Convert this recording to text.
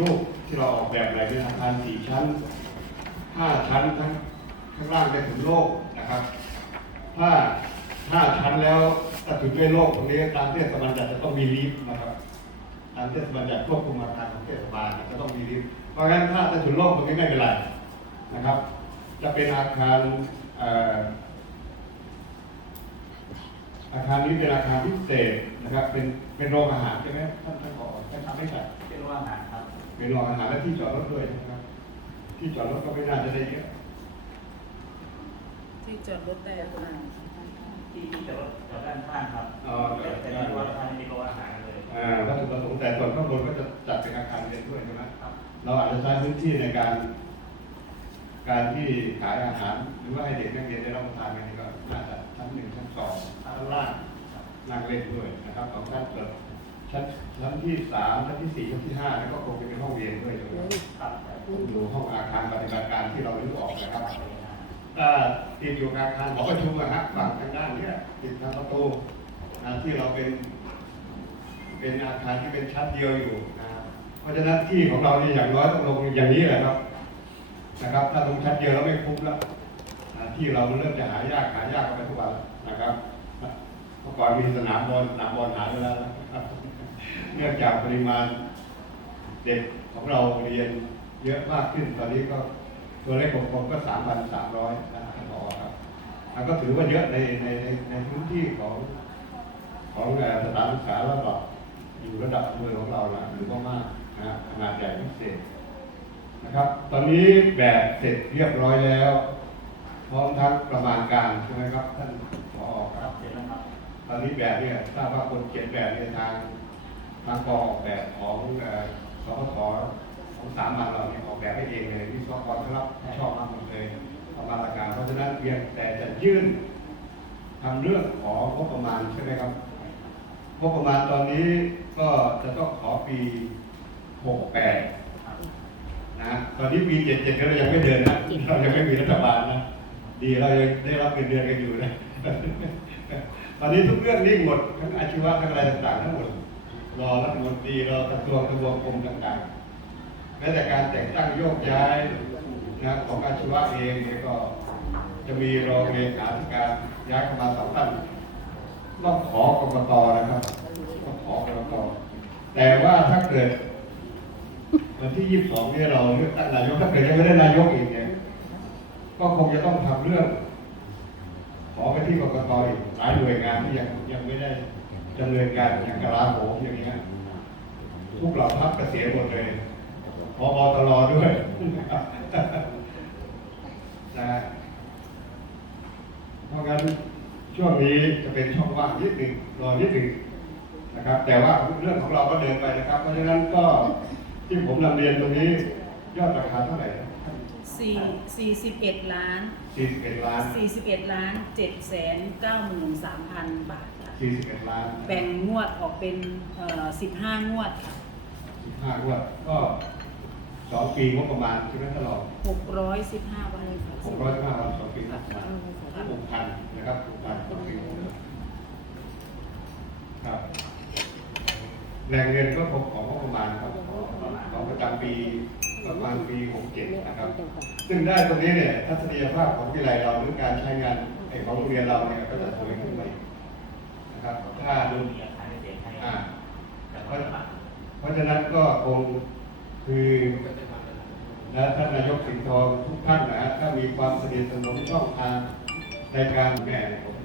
รูปที่เราออกแบบอะไรเป็นอาคารสี่ชั้นห้าชั้นทั้งข้างล่างได้ถึงโลกนะครับถ้าห้าชั้นแล้วถ้าถึงด้วยโลกตรงนี้ตามเทศบาลจัดจะต้องมีลิฟต์นะครับตามเทศบาลจัดควบคุมอาคารของเทศบาลจะต้องมีลิฟต์เพราะงั้นถ้าจะถึงโลกตรงนี้ไม่เป็นไรนะครับ จะเป็นอาคารอาคารนี้เป็นอาคารพิเศษนะครับ เป็นเป็นโรงอาหารใช่ไหมท่านท่านขอท่านทำไม่ใช่เป็นโรงอาหาร ครับเป็นโรงอาหารและที่จอดรถด้วยนะครับ ที่จอดรถก็ไม่น่าจะได้เยอะที่จอดรถแต่ละที่ที่จอดรถจอดด้านข้างครับอ๋อแต่แต่ในตัวอาคารเป็นโรงอาหารเลยอ่าวัตถุประสงค์แต่ส่วนข้างบนก็จะจัดเป็นอาคารเรียนด้วยใช่ไหมครับเราอาจจะใช้พื้นที่ในการ การที่ขายอาหาร หรือว่าให้เด็กนักเรียนได้รับประทานกันนี่ก็น่าจะชั้นหนึ่งชั้นสองชั้นล่างนั่งเล่นด้วยนะครับของชั้นเกิด ชั้นชั้นที่สามชั้นที่สี่ชั้นที่ห้าแล้วก็คงจะเป็นห้องเรียนด้วยใช่ไหมครับดูห้องอาคารปฏิบัติการที่เราเลื้อออกนะครับติดอยู่อาคารหอประชุมอะฮะฝั่งทางด้านเนี้ยติดทางประตูที่เราเป็น เป็นอาคารที่เป็นชั้นเดียวอยู่เพราะฉะนั้นที่ของเราเนี่ยอย่างน้อยต้องลงอย่างนี้แหละครับ นะครับ ถ้าลงชั้นเดียวแล้วไม่คุ้มแล้วที่เราเริ่มจะหายากหายากกันไปทุกวันนะครับเมื่อก่อนมีสนามบอลสนามบอลหายไปแล้วนะครับ เนื่องจากปริมาณเด็กของเราเรียนเยอะมากขึ้นตอนนี้ก็ตัวเลขของผมก็สามพันสามร้อยนะครับท่านผอครับอันก็ถือว่าเยอะในในในในพื้นที่ของของเอ่สถานศึกษาระดับอยู่ระดับอำเภอของเรานะถือว่ามากนะขนาดใหญ่พิเศษนะครับ ตอนนี้แบบเสร็จเรียบร้อยแล้ว พร้อมทั้งประมาณการใช่ไหมครับท่านผอครับเสร็จแล้วครับ ตอนนี้แบบเนี่ยทราบว่าคนเขียนแบบในยทาง ทางกองออกแบบของเอ่อสพสของสามัญเราเนี่ยออกแบบให้เองเลยวิศวกรเขารับผิดชอบมากหมดเลยประมาณการเพราะฉะนั้นเพียงแต่จะยื่นทำเรื่องของงบประมาณใช่ไหมครับงบประมาณตอนนี้ก็จะต้องขอปี 68ครับนะ ตอนนี้ปี 77เรายังไม่เดินนะ เรายังไม่มีรัฐบาลนะ ดีเรายังได้รับเงินเดือนกันอยู่นะ ตอนนี้ทุกเรื่องนิ่งหมด ทั้งอาชีวะทั้งอะไรต่างๆ ทั้งหมด รอรัฐมนตรีรอกระทรวงกระทรวงกรมต่างๆแม้แต่การแต่งตั้งโยกย้ายนะของอาชีวะเองเนี่ยก็จะมีรองเลขาธิการย้ายเข้ามาสองท่านต้องขอกรกตนะครับต้องขอกรกตแต่ว่าถ้าเกิดวันที่22เนี่ยเราเลือกตั้งนายกถ้าเกิดยังไม่ได้นายกอีกเนี่ยก็คงจะต้องทำเรื่อง ขอไปที่กรกตอีกหลายหน่วยงานที่ยังยังไม่ได้ ดำเนินการอย่างกลาโหมอย่างนี้ยทุกเหล่าทัพเกษียณหมดเลยพบตรด้วยนะฮะเพราะงั้นช่วงนี้จะเป็นช่องว่างนิดหนึ่งรอนิดหนึ่งนะครับ แต่ว่าเรื่องของเราก็เดินไปนะครับ เพราะฉะนั้นก็ที่ผมนำเรียนตรงนี้ยอดราคาเท่าไหร่นะ สี่สี่สิบเอ็ดล้าน41ล้านสี่สิบเอ็ดล้านเจ็ดแสนเก้าหมื่นสามพันบาทค่ะ41ล้านแบ่งงวดออกเป็นเอ่อสิบห้างวดค่ะ15งวดก็สองปีงบประมาณใช่ไหมตลอดหกร้อยสิบห้าวันค่ะ615วันสองปีงบประมาณหกพันนะครับหกพันต่อปีครับแหล่งเงินก็ของของงบประมาณครับของประจำปี ประมาณปี 67 นะครับ ซึ่งได้ตรงนี้เนี่ยทัศนียภาพของวิทยาลัยเราหรือการใช้งานไอ้ของโรงเรียนเราเนี่ยก็จะสวยขึ้นไปนะครับ ถ้าดูมีอาคารเสร็จให้อ่าแต่เพว่าราะเพราะฉะนั้นก็คงคือนะท่านนายกสิงห์ทองทุกท่านนะฮะถ้ามีความสนิทสนมช่องทางในการแม่ผม